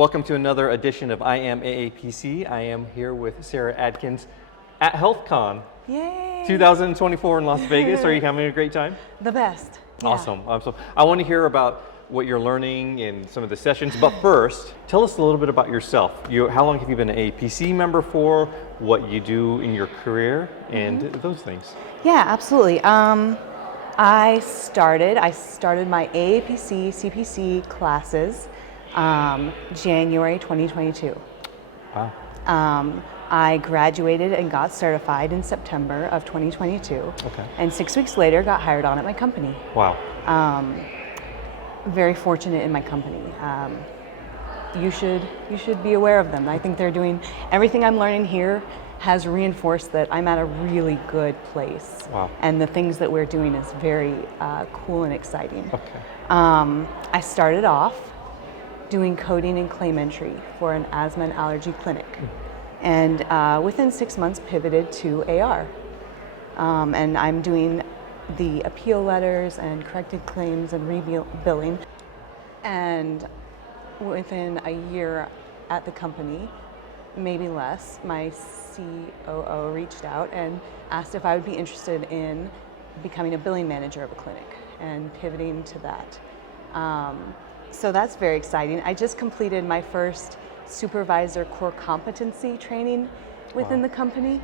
Welcome to another edition of I Am AAPC. I am here with Sarah Adkins at HealthCon Yay! 2024 in Las Vegas. Are you having a great time? The best. Yeah. Awesome. I want to hear about what you're learning in some of the sessions, but first, tell us a little bit about yourself. How long have you been an AAPC member for, what you do in your career, and those things? Yeah, absolutely. I started my AAPC CPC classes January 2022. Wow. I graduated and got certified in September of 2022. Okay. And 6 weeks later got hired on at my company. Wow. Very fortunate in my company. You should be aware of them. I think they're doing everything I'm learning here has reinforced that I'm at a really good place. Wow. And the things that we're doing is very cool and exciting. Okay. I started off doing coding and claim entry for an asthma and allergy clinic. And within 6 months pivoted to AR. And I'm doing the appeal letters and corrected claims and rebilling. And within a year at the company, maybe less, my COO reached out and asked if I would be interested in becoming a billing manager of a clinic and pivoting to that. So that's very exciting. I just completed my first supervisor core competency training within the company.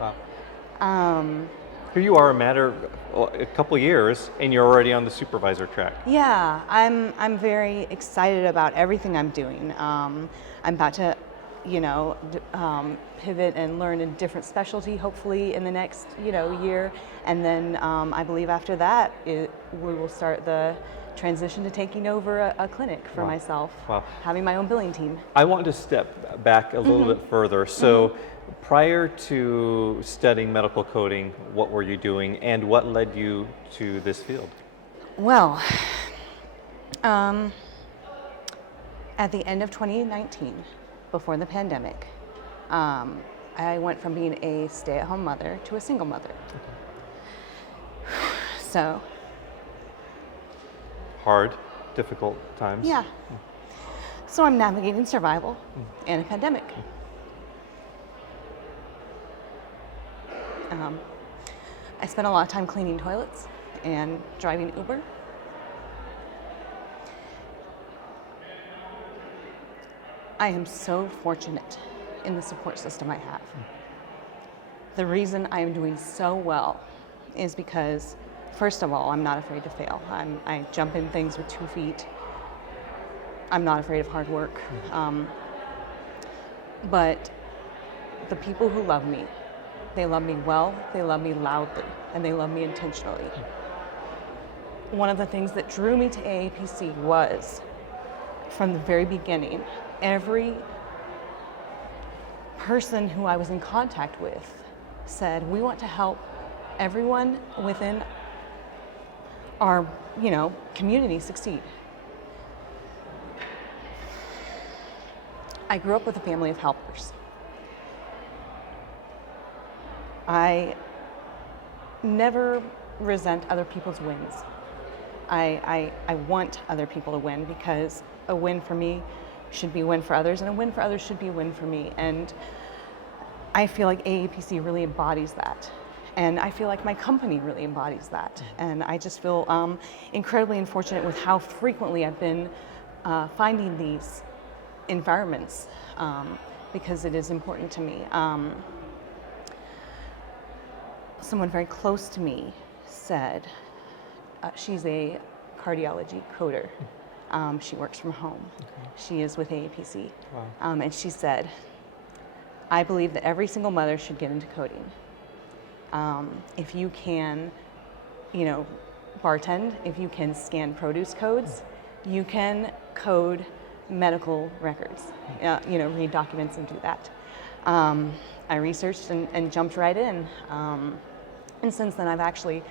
Wow. Here you are a couple years and you're already on the supervisor track. Yeah, I'm very excited about everything I'm doing. I'm about to, pivot and learn a different specialty hopefully in the next, year. And then I believe after that, we will start the transition to taking over a clinic for myself, having my own billing team. I want to step back a little bit further. So prior to studying medical coding, what were you doing and what led you to this field? Well, at the end of 2019, before the pandemic, I went from being a stay-at-home mother to a single mother. Okay. So. Hard, difficult times. Yeah. So I'm navigating survival and a pandemic. I spent a lot of time cleaning toilets and driving Uber. I am so fortunate in the support system I have. The reason I am doing so well is because, first of all, I'm not afraid to fail. I jump in things with 2 feet. I'm not afraid of hard work. But the people who love me, they love me well, they love me loudly, and they love me intentionally. One of the things that drew me to AAPC was, from the very beginning, every person who I was in contact with said, we want to help everyone within our, community succeed. I grew up with a family of helpers. I never resent other people's wins. I want other people to win because a win for me should be a win for others and a win for others should be a win for me. And I feel like AAPC really embodies that. And I feel like my company really embodies that. And I just feel incredibly unfortunate with how frequently I've been finding these environments because it is important to me. Someone very close to me said, she's a cardiology coder. She works from home. Okay. She is with AAPC. Wow. And she said, I believe that every single mother should get into coding. If you can, bartend, if you can scan produce codes, you can code medical records, read documents and do that. I researched and jumped right in. And since then, I've actually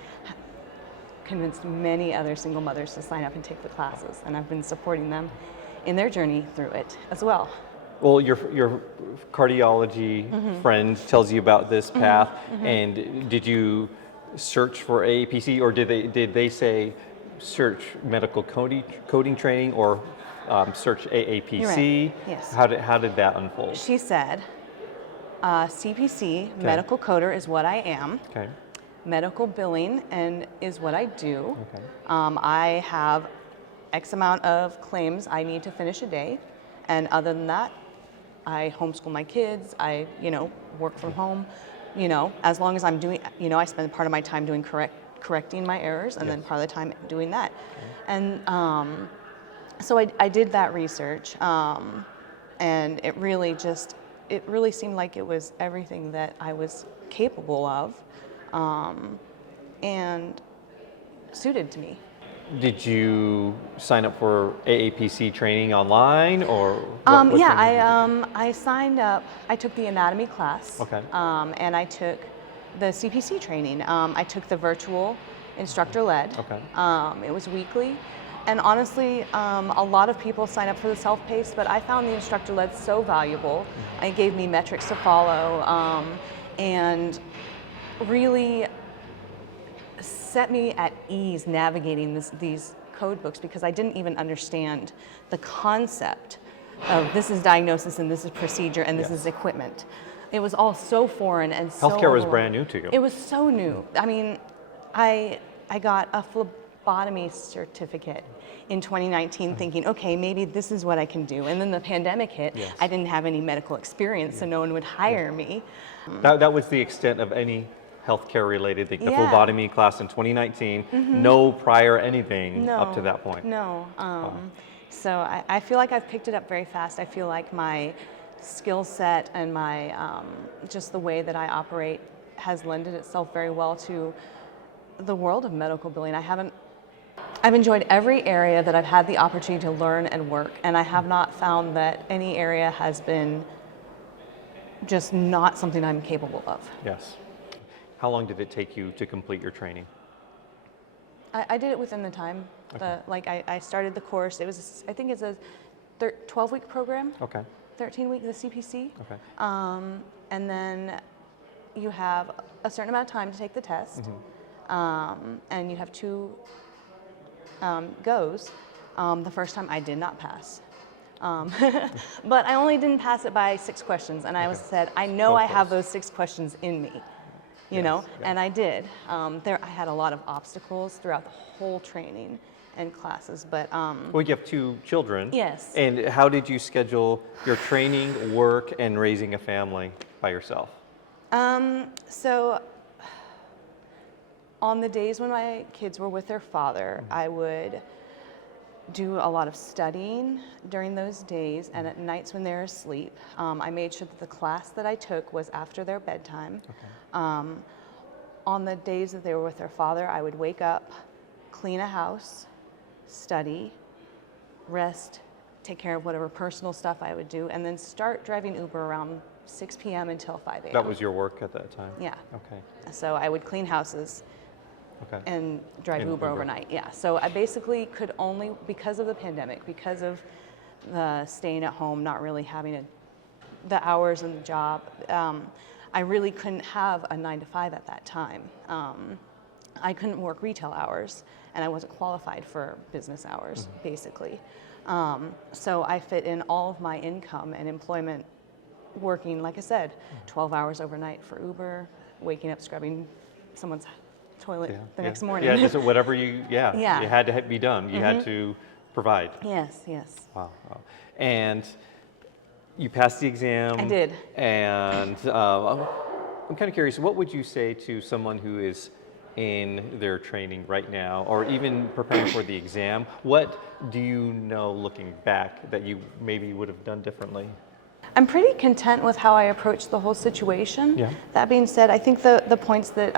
convinced many other single mothers to sign up and take the classes, and I've been supporting them in their journey through it as well. Well, your cardiology friend tells you about this path, and did you search for AAPC, or did they say search medical coding training, or search AAPC. You're right. Yes. How did that unfold? She said, CPC, medical coder, is what I am. Okay. Medical billing is what I do. Okay. I have X amount of claims I need to finish a day, and other than that, I homeschool my kids. I, work from home. As long as I'm doing, I spend part of my time doing correcting my errors, and then part of the time doing that. Okay. And so I did that research, and it really seemed like it was everything that I was capable of, and suited to me. Did you sign up for AAPC training online, or I signed up. I took the anatomy class. Okay. And I took the CPC training. I took the virtual instructor-led. Okay. It was weekly, and honestly, a lot of people sign up for the self-paced, but I found the instructor-led so valuable. It gave me metrics to follow, and really set me at ease navigating these code books, because I didn't even understand the concept of this is diagnosis and this is procedure and this is equipment. It was all so foreign and so healthcare was brand new to you. It was so new. I mean, I got a phlebotomy certificate in 2019 thinking, okay, maybe this is what I can do. And then the pandemic hit. Yes. I didn't have any medical experience, so no one would hire me. That was the extent of any healthcare related thing. The phlebotomy class in 2019, no prior anything up to that point. No. So I feel like I've picked it up very fast. I feel like my skill set and my just the way that I operate has lended itself very well to the world of medical billing. I've enjoyed every area that I've had the opportunity to learn and work, and I have not found that any area has been just not something I'm capable of. Yes. How long did it take you to complete your training? I did it within the time. Okay. I started the course. I think it's a 12-week program. Okay. 13-week, the CPC. Okay. And then you have a certain amount of time to take the test. And you have 2 goes. The first time I did not pass. But I only didn't pass it by 6 questions. And I said, I know I have those 6 questions in me. And I did. I had a lot of obstacles throughout the whole training and classes, but well, you have 2 children. Yes. And how did you schedule your training, work, and raising a family by yourself? So on the days when my kids were with their father, I would do a lot of studying during those days, and at nights when they're asleep, I made sure that the class that I took was after their bedtime. Okay. On the days that they were with their father, I would wake up, clean a house, study, rest, take care of whatever personal stuff I would do, and then start driving Uber around 6 p.m. until 5 a.m. That was your work at that time? Yeah. Okay. So I would clean houses, okay, and drive Uber overnight. Yeah. So I basically could only, because of the pandemic, because of the staying at home, not really having the hours and the job, I really couldn't have a 9-to-5 at that time. I couldn't work retail hours, and I wasn't qualified for business hours, basically. So I fit in all of my income and employment working, like I said, 12 hours overnight for Uber, waking up, scrubbing someone's toilet the next morning. Yeah, just whatever you had to be done. You had Mm-hmm. to provide. Yes, yes. Wow. And you passed the exam. I did. And I'm kind of curious, what would you say to someone who is in their training right now, or even preparing for the exam? What do you know, looking back, that you maybe would have done differently? I'm pretty content with how I approached the whole situation. Yeah. That being said, I think the points that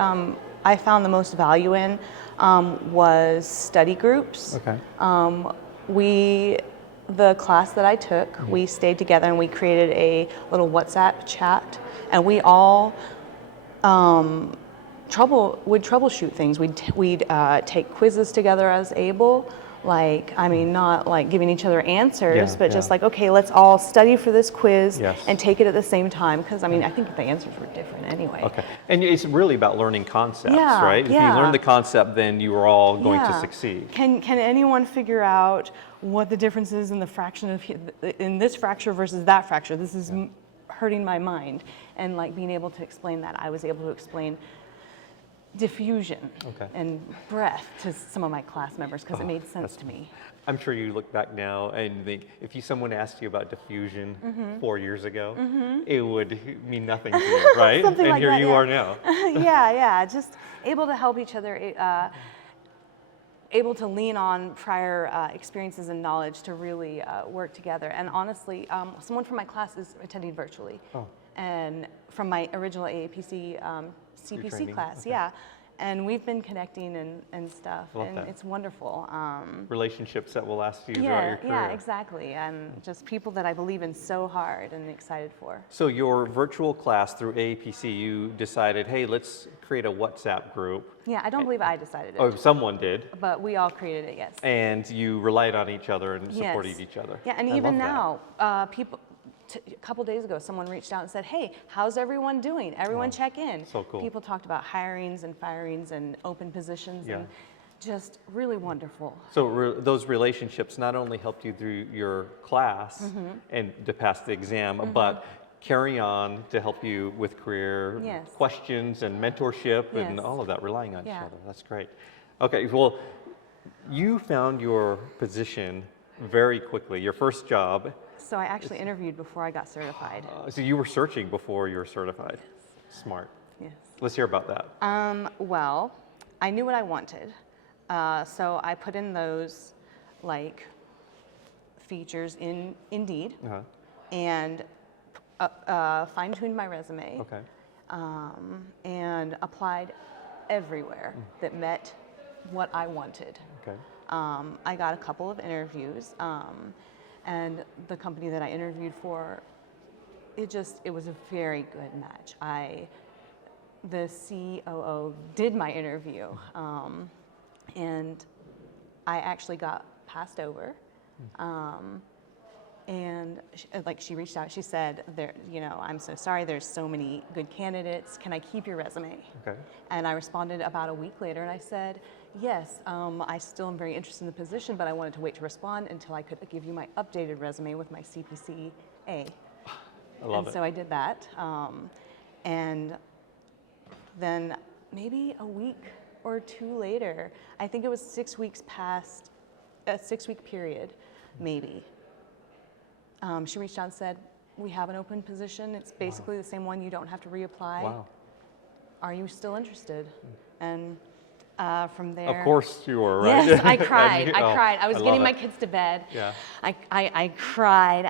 I found the most value in was study groups. Okay. The class that I took, we stayed together and we created a little WhatsApp chat, and we all would troubleshoot things. We'd take quizzes together as able, Like, I mean, not like giving each other answers, Yeah, but just yeah. like, okay, let's all study for this quiz Yes. and take it at the same time. Because, I mean, I think the answers were different anyway. Okay. And it's really about learning concepts, Yeah, right? If you yeah. learn the concept, then you are all going to Yeah. succeed. Can anyone figure out what the difference is in the fraction of, in this fracture versus that fracture? This is hurting my mind. And like being able to explain that, I was able to explain diffusion and breath to some of my class members because it made sense to me. I'm sure you look back now and think, if someone asked you about diffusion 4 years ago, it would mean nothing to you, right? Something and like here that, you yeah. are now. Yeah, just able to help each other, able to lean on prior experiences and knowledge to really work together. And honestly, someone from my class is attending virtually. And from my original AAPC CPC training? class, Okay. yeah. And we've been connecting and stuff, Love and that. it's wonderful. Relationships that will last you throughout your career. Yeah, exactly. And just people that I believe in so hard and excited for. So your virtual class through AAPC, you decided, hey, let's create a WhatsApp group. Yeah, I don't believe I decided it, Oh, someone did. but we all created it, yes. And you relied on each other and supported Yes. each other. Yeah, and I even love that. now, people, a couple days ago, someone reached out and said, hey, how's everyone doing? Everyone check in. So cool. People talked about hirings and firings and open positions, and just really wonderful. So those relationships not only helped you through your class and to pass the exam, but carry on to help you with career questions and mentorship and Yes. all of that, relying on each Yeah. other. That's great. Okay, well, you found your position very quickly, your first job. So I actually interviewed before I got certified. So you were searching before you were certified. Smart. Yes. Let's hear about that. Well, I knew what I wanted. So I put in those like features in Indeed and fine-tuned my resume Okay. and applied everywhere that met what I wanted. Okay. I got a couple of interviews, and the company that I interviewed for, it was a very good match. The COO did my interview, and I actually got passed over. And she reached out. She said, I'm so sorry. There's so many good candidates. Can I keep your resume? Okay. And I responded about a week later, and I said, yes. I still am very interested in the position, but I wanted to wait to respond until I could give you my updated resume with my CPC A. I love it. So I did that, and then maybe a week or two later, I think it was 6 weeks past a 6-week period, maybe. She reached out and said, we have an open position. It's basically the same one. You don't have to reapply. Wow. Are you still interested? And from there. Of course you were, right? Yes, I cried. I cried. I was getting my it. kids to bed. Yeah. I cried.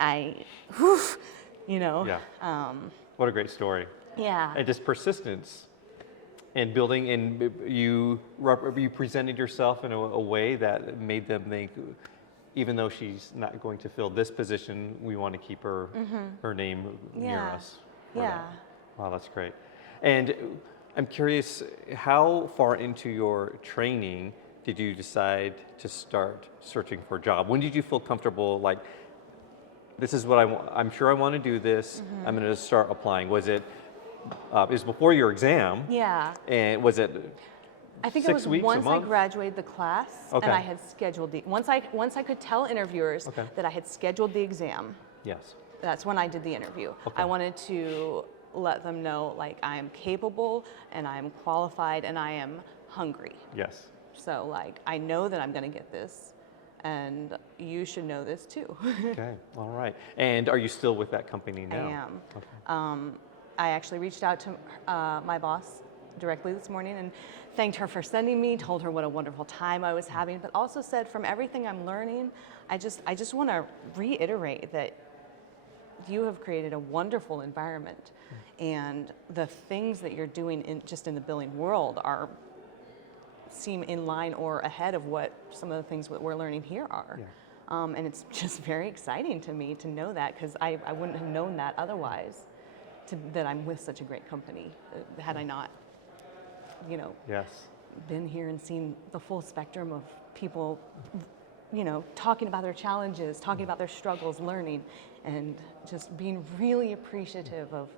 Yeah. What a great story. Yeah. And just persistence and building, and you presented yourself in a way that made them think, even though she's not going to fill this position, we want to keep her name near us. Yeah. Wow, that's great. And I'm curious, how far into your training did you decide to start searching for a job? When did you feel comfortable, like, this is what I want, I'm sure I want to do this, I'm going to start applying? Was it before your exam? Yeah. And was it I think 6 it was weeks, once a I month? graduated the class and I had scheduled once I could tell interviewers that I had scheduled the exam. Yes. That's when I did the interview. Okay. I wanted to let them know, like, I am capable and I am qualified and I am hungry. Yes. So, like, I know that I'm going to get this, and you should know this too. Okay. All right. And are you still with that company now? I am. Okay. I actually reached out to my boss directly this morning and thanked her for sending me, told her what a wonderful time I was having, but also said, from everything I'm learning, I just want to reiterate that you have created a wonderful environment, and the things that you're doing in the billing world seem in line or ahead of what some of the things that we're learning here are. Yeah. And it's just very exciting to me to know that, because I wouldn't have known that otherwise, that I'm with such a great company, had I not, Yes. been here and seen the full spectrum of people talking about their challenges, talking about their struggles, learning, and just being really appreciative of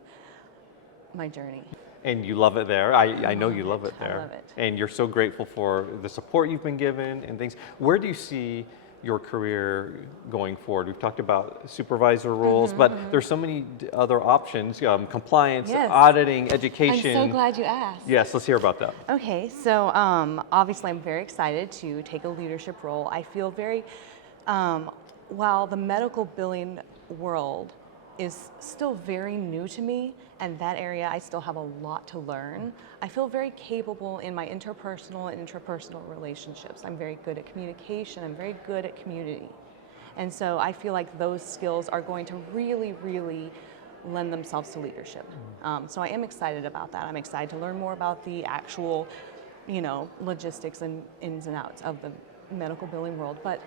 my journey. And you love it there. I know you love it there. I love it. And you're so grateful for the support you've been given and things. Where do you see your career going forward? We've talked about supervisor roles, but there's so many other options, compliance, Yes. auditing, education. I'm so glad you asked. Yes, let's hear about that. Okay, so obviously I'm very excited to take a leadership role. I feel very, while the medical billing world is still very new to me, and that area I still have a lot to learn, I feel very capable in my interpersonal and intrapersonal relationships. I'm very good at communication, I'm very good at community. And so I feel like those skills are going to really, really lend themselves to leadership. So I am excited about that. I'm excited to learn more about the actual, logistics and ins and outs of the medical billing world. But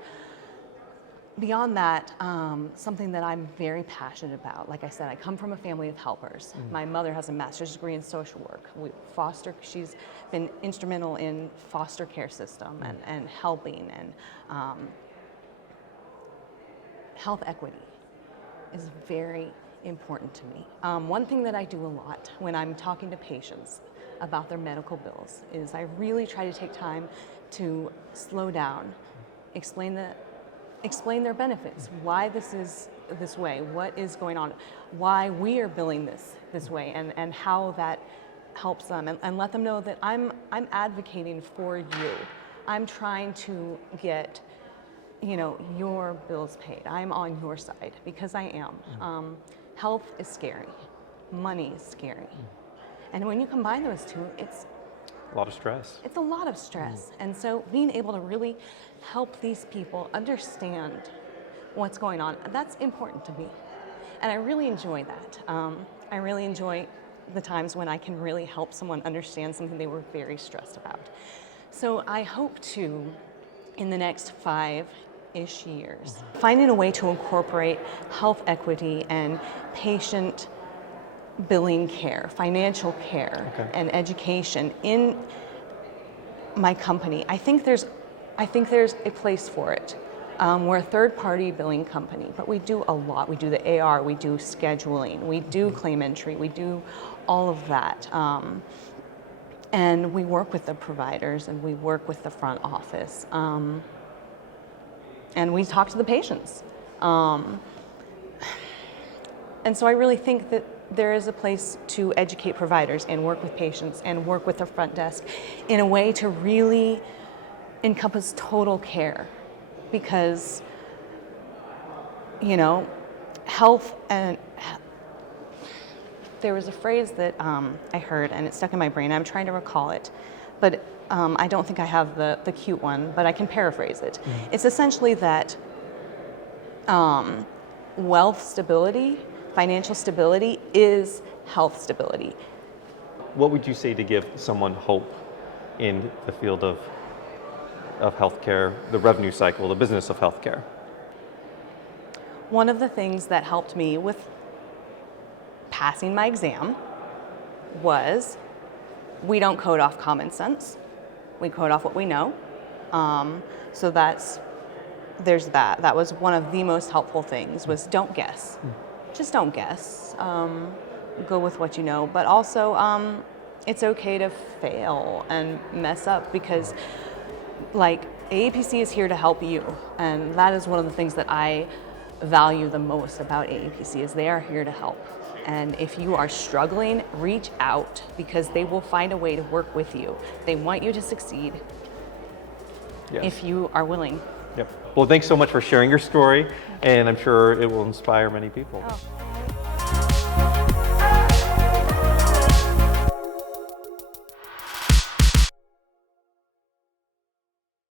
beyond that, something that I'm very passionate about, like I said, I come from a family of helpers. My mother has a master's degree in social work. She's been instrumental in foster care system and helping, and health equity is very important to me. One thing that I do a lot when I'm talking to patients about their medical bills is I really try to take time to slow down, explain their benefits, why this is this way, what is going on, why we are billing this way, and how that helps them, and let them know that I'm advocating for you. I'm trying to get your bills paid. I'm on your side because I am. Health is scary, money is scary, and when you combine those two, it's A lot of stress. It's a lot of stress. And so being able to really help these people understand what's going on, that's important to me. And I really enjoy that. I really enjoy the times when I can really help someone understand something they were very stressed about. So I hope to, in the next 5-ish years, finding a way to incorporate health equity and patient billing care, financial care, and education in my company. I think there's a place for it. We're a third-party billing company, but we do a lot. We do the AR, we do scheduling, we do claim entry, we do all of that. And we work with the providers and we work with the front office. And we talk to the patients. And so I really think that there is a place to educate providers and work with patients and work with the front desk in a way to really encompass total care. Because, health and there was a phrase that I heard and it stuck in my brain. I'm trying to recall it, but I don't think I have the cute one, but I can paraphrase it. It's essentially that wealth stability, financial stability is health stability. What would you say to give someone hope in the field of healthcare, the revenue cycle, the business of healthcare? One of the things that helped me with passing my exam was we don't code off common sense. We code off what we know. So there's that. That was one of the most helpful things, was don't guess. Just don't guess. Go with what you know. But also, it's okay to fail and mess up, because AAPC is here to help you. And that is one of the things that I value the most about AAPC, is they are here to help. And if you are struggling, reach out, because they will find a way to work with you. They want you to succeed if you are willing. Yep. Well, thanks so much for sharing your story, and I'm sure it will inspire many people. Oh.